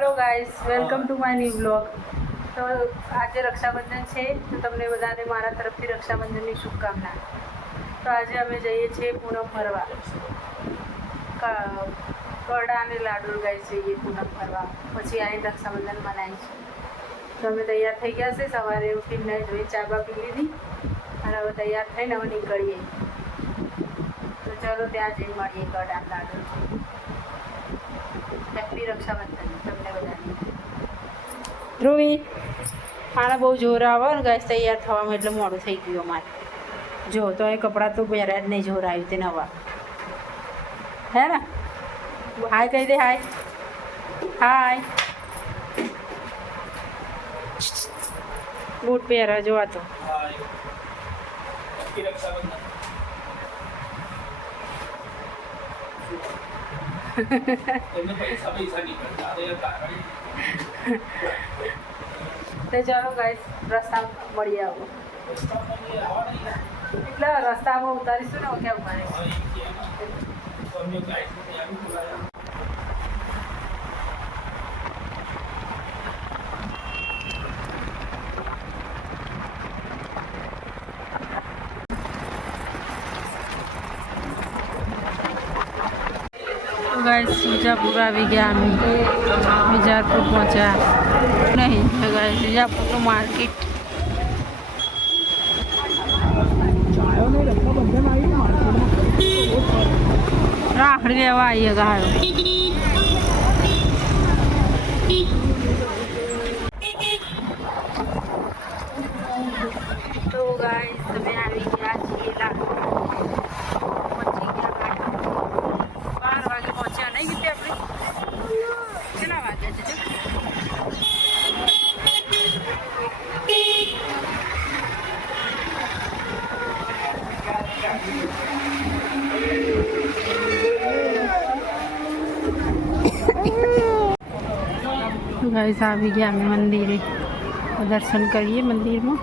Hello guys, welcome to my new blog. તો આજે રક્ષાબંધન છે, તો તમને બધાને મારા તરફથી રક્ષાબંધનની શુભકામના. તો આજે અમે જઈએ છીએ પૂનમ ફરવા. કડા અને લાડુ ગાઈ જઈએ પૂનમ ફરવા, પછી આવીને રક્ષાબંધન મનાવીશું. તો અમે તૈયાર થઈ ગયા છે. સવારે ઉઠીને ધોઈ ચા બા પી લીધી અને હવે તૈયાર થઈને હવે નીકળીએ. તો ચાલો ત્યાં જઈને મળીએ. કડા લાડુ હેપી રક્ષાબંધન તમને બધાને. ધ્રુવી આને બહુ જોર આવે ને ગાઈસ તૈયાર થવામાં, એટલે મોડું થઈ ગયું અમારે. જો તો એ કપડાં તો પહેર્યા જ નહીં, જોર આવ્યું તે નવા હે ને. હાય કહી દે, હાય હાય. બૂટ પહેરા જોવા તો તો ચાલો ગાઈસ રસ્તામાં મળી આવો. એટલે રસ્તામાં ઉતારીશું ને ક્યાં ઉતારીશું. गाइस विजापुर આવી ગયા અમે. વિજાપુર પહોંચ્યા નહીં ગાइस, વિજાપુરનું માર્કેટ. રાખડી લેવા આવીએ ગાયો. તો ગાइस તમે આવી ગયા છીએ લાગુ. गाइस આવી ગયા અમે મંદિરે. દર્શન કરીએ મંદિરમાં.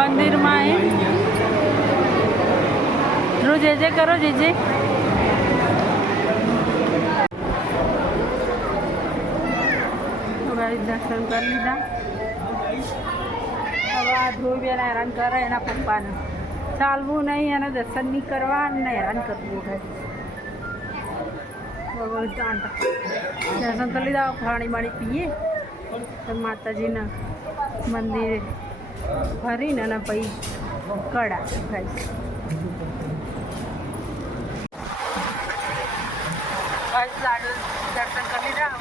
મંદિરમાં એ રોજ જે કરો જે દર્શન કરી લીધા. હવે આ ધ્રુવ બેન હેરાન કરે એના પપ્પાને. ચાલવું નહીં અને દર્શન નહીં કરવા ને હેરાન કરવું. દર્શન કરી લીધા. પાણી બાણી પીએ તો માતાજીના મંદિરે ફરીને અને પછી કડા ગાઈસ. લાડુ દર્શન કરી લીધા.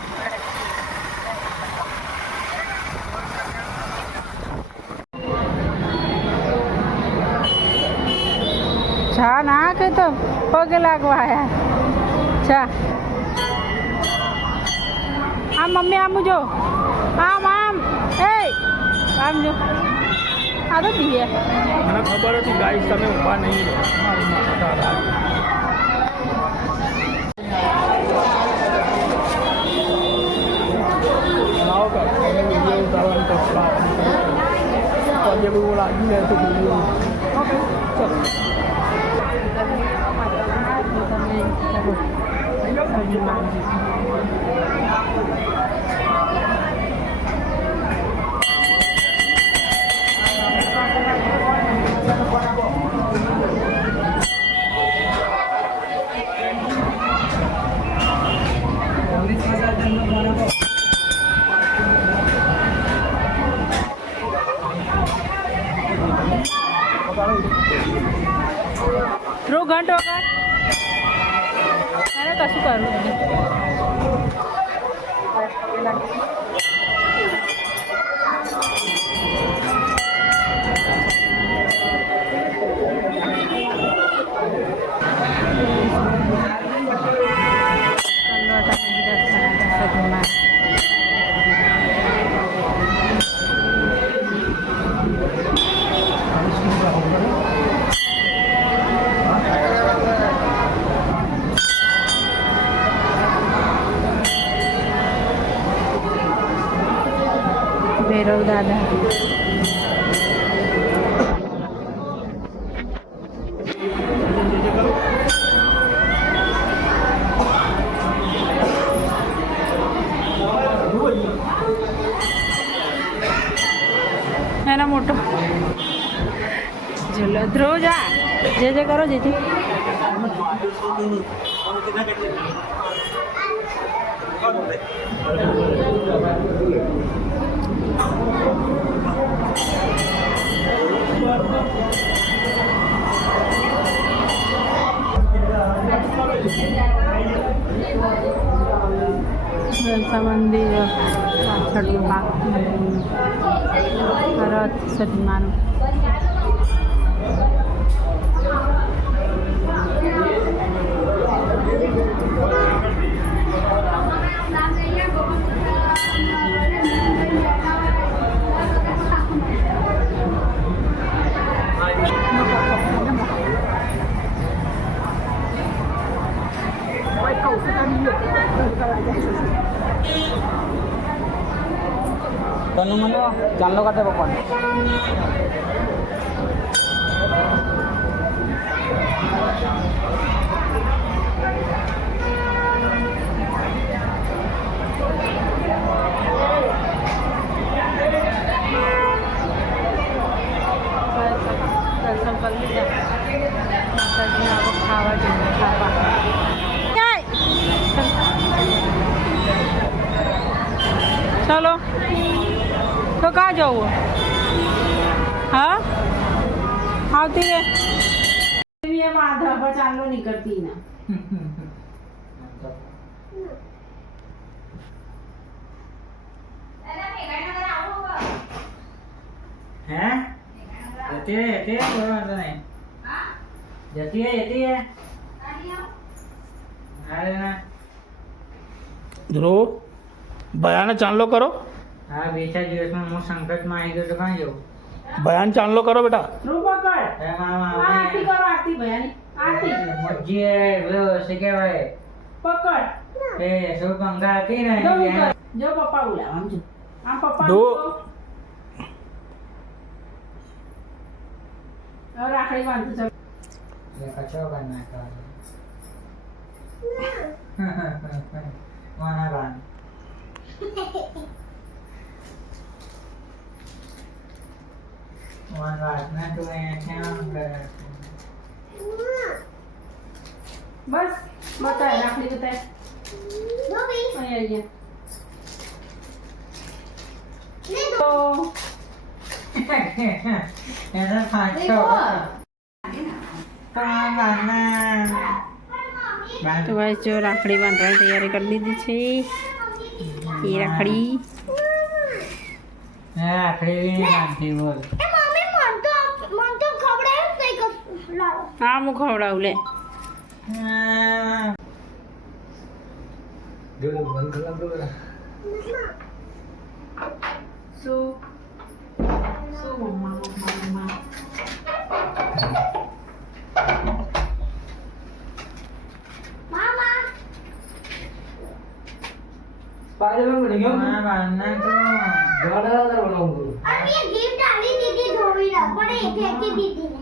ચા ના કે તો પગે લાગવા આયા ચા. આમ મમ્મી આમ જો, આમ આમ એ આમ જો. આ તો પીએ. મને ખબર હતી ગાઈસ તમે ઊભા નહીં રહો. પગે બહુ લાગી જાય તો ઓકે ચલો. ધ્રુવ ઘંટો કર. અરે કશું કરવું નહીં. ભૈરવ દાદા. એના મોટો ચલો ધ્રુવ જા જે કરો જેથી મંદિર પાછળનું ભાગ રથ સદમાનું તનુ મને ચાંદલો કાઢે પપ્પાને દર્શન કરી લીધા માતાજીને આવો ખાવા જોઈએ ખાવા ચલો તો કાં જવું હા આવતી રે માધા પર ચાંદલો નીકળતી ના હે જતી રહે બરોબર નહીં જતી રહે અરે ના ધ્રુવ ભયાને ચાંદલો કરો. હા 2-4 દિવસમાં હું સંકટમાં આવી ગયો તો કાં જવું ભયાન ચાંદલો કરો બેટા. ધ્રુવ પકડ આરતી કરો આરતી ભયાની આરતી મજી શું કહેવાય પકડ એ શું ગંગા હતી ને જો પપ્પા બોલાવ આમ જો આમ પપ્પા ધ્રુવ હવે રાખડી બાંધું ચાલ કચરો બંધ નાખવાનો માના બાંધ મન વાત ના તું ક્યાં કરે બસ બતાય રાખડી બતાય અહીંયા તો એના પાછો તો ભાઈ જો રાખડી બાંધવાની તૈયારી કરી દીધી છે એ રાખડી રાખડી બાંધી બોલ હા હું ખવડાવું લે શું મમ્મા સ્પાઈડરમેન બની ગયો ના બાના તો ગાડા બનાવું अभी ये गिफ्ट डाली दीदी धोई ना पड़े फेंकी दीदी ने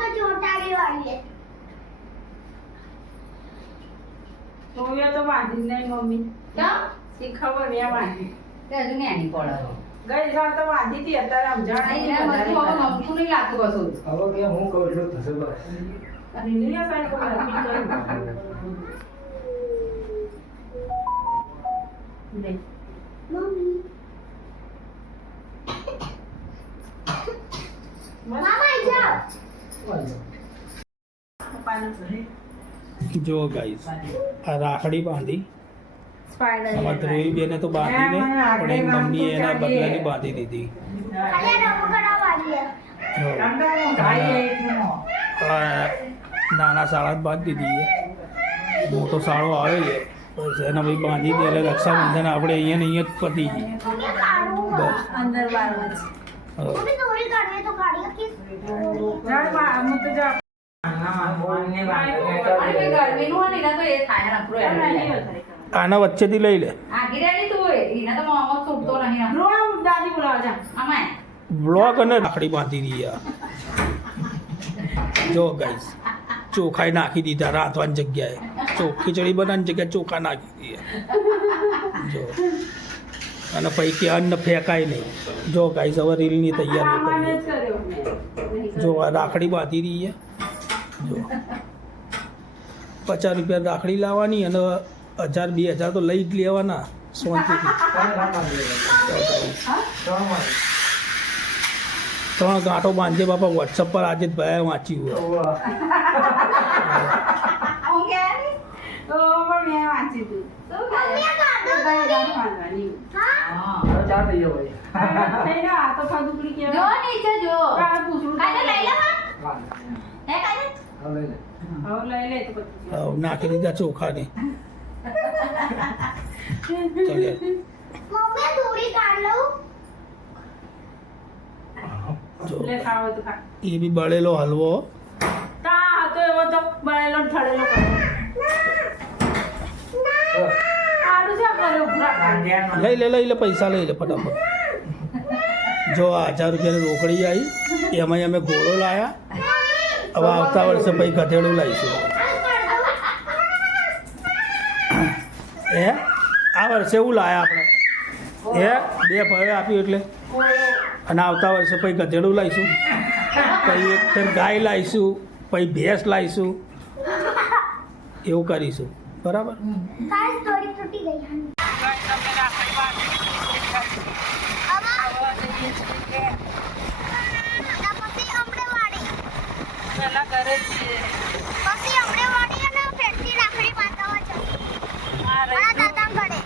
तो छोटा भी वाली है તો તો બાંધી નહીં મમ્મી क्या શી ખબર મેં બાંધી તે હજુ મેની પડે ગઈ વાર તો બાંધી હતી અત્યારે સમજણ નહીં ના મને તો હવે મમતું નહીં લાગતું કશું હવે કે હું કહું છું થશે બસ અને નીલિયા સાઈડ કો લખી કરી લે मम्मी मामा इधर પપ્પાને જો ગાઈસ આ રાખડી બાંધી સ્પાઈડર આમાં ધ્રુવી બેને તો બાંધી ને પણ એ મમ્મીએ એના બદલાની બાંધી દીધી. खाली रंग करा वाली है આ નાના શાળા જ બાંધી દીધી છે. મોટો શાળો આવે છે બસ એને ભાઈ બાંધી દે એટલે રક્ષાબંધન આપણે અહીંયા ને અહીંયા જ પતી ગઈ मम्मी काढू બસ. અંદર બાર જ મમ્મી દોરી કાઢવી તો કાઢી કે હું તો જા બોલને વાત અરે ભાઈ ગરમીનું હોય ને એના તો એ થાય નકરું એનું. આના વચ્ચેથી લઈ લે આગી રહેલી તું હોય એના તો મોમો છૂટતો નહીં દાદી બોલાવા જા આમાં બ્લોક અને રાખડી બાંધી દીધી આ જો ગાઈસ ચોખાઈ નાખી દીધા રાંધવાની જગ્યાએ ખીચડી બનાવવાની જગ્યાએ ચોખા નાખી દીધા જો અને પૈકી અન્ન ફેંકાય નહીં જો ગાઈસ હવે રીલની તૈયારી સામાન્ય કરીએ જ કર્યો મેં. જો આ રાખડી બાંધી દઈએ જો 50 રૂપિયા રાખડી લાવવાની અને 1000-2000 તો લઈ જ લેવાના શાંતિથી ત્રણ ગાંઠો બાંધે બાપા વોટ્સઅપ પર આજે જ ભાઈ વાંચ્યું હોય હું ગયા ને તો પણ મેં વાંચ્યું હતું. શું કરે? બધાએ ગાડી વાંચવાની. હા. ચાર થઈ ગયો ભાઈ થઈ ગયો, આ તો ફદુકડી જો કહેવાય. નીચે જો કાલે પૂછડું કાલે લઈ લે હા હે કાલે હવે લઈ લે હવે લઈ લે તો પછી હવે નાખી દીધા ચોખાને ચાલે મમ્મી દોરી કાઢ લઉં જો લે ખાવો તો ખા. એ બી બળેલો હલવો તા હતો એવો તો બળેલો ને ઠળેલો કર્યો. આડું છે કરે ઉભરા. લઈ લે પૈસા લઈ લે ફટાફટ જો આ 1000 રૂપિયાની રોકડી આવી એમાં અમે ઘોડો લાયા હવે આવતા વર્ષે પછી ગધેડું લાવીશું આ વર્ષે એવું લાયા આપણે 2 ભાવે આપ્યું એટલે અને આવતા વર્ષે પછી ગધેડું લાવીશું પછી એક ફેર ગાય લાવીશું પછી ભેંસ લાવીશું એવું કરીશું બરાબર કાલ દોરી તૂટી ગઈ પછી અમડે વાળી પહેલા ઘરે છીએ. પછી અમડે વાળી અને ફેરથી રાખડી બાંધવા છે મારા દાદા ઘરે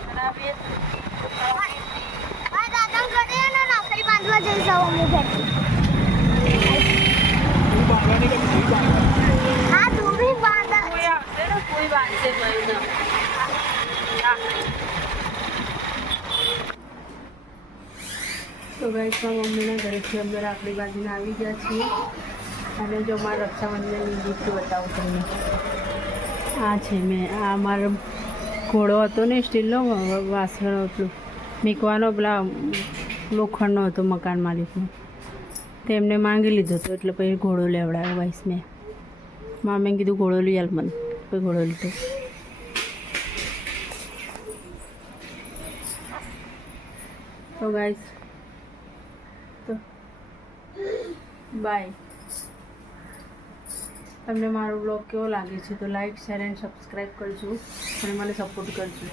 મારા દાદા ઘરે અને રાખડી બાંધવા જઈશ અમે ફેરથી હા દોરી બાંધા કોઈ આવશે ને કોઈ બાંધશે ભાઈ ના. તો ગાઈસ મમ્મીના ઘરેથી અમે રાખડી બાંધીને આવી ગયા છીએ અને જો મારા રક્ષાબંધનની ગિફ્ટ બતાવું તમને. આ છે મેં આ મારો ઘોડો હતો ને સ્ટીલનો વાસણ હતું મૂકવાનો પેલા લોખંડનો હતો મકાન માલિકનો તેમને માંગી લીધો હતો એટલે પછી ઘોડો લેવડાવ્યો ગાઈસ મેં મામે કીધું ઘોડો લઈ આલ મને પછી ઘોડો લીધો. તો ગાઈસ તો બાય. તમને મારો બ્લોગ કેવો લાગે છે તો લાઈક શેર એન્ડ સબસ્ક્રાઈબ કરજો અને મને સપોર્ટ કરજો.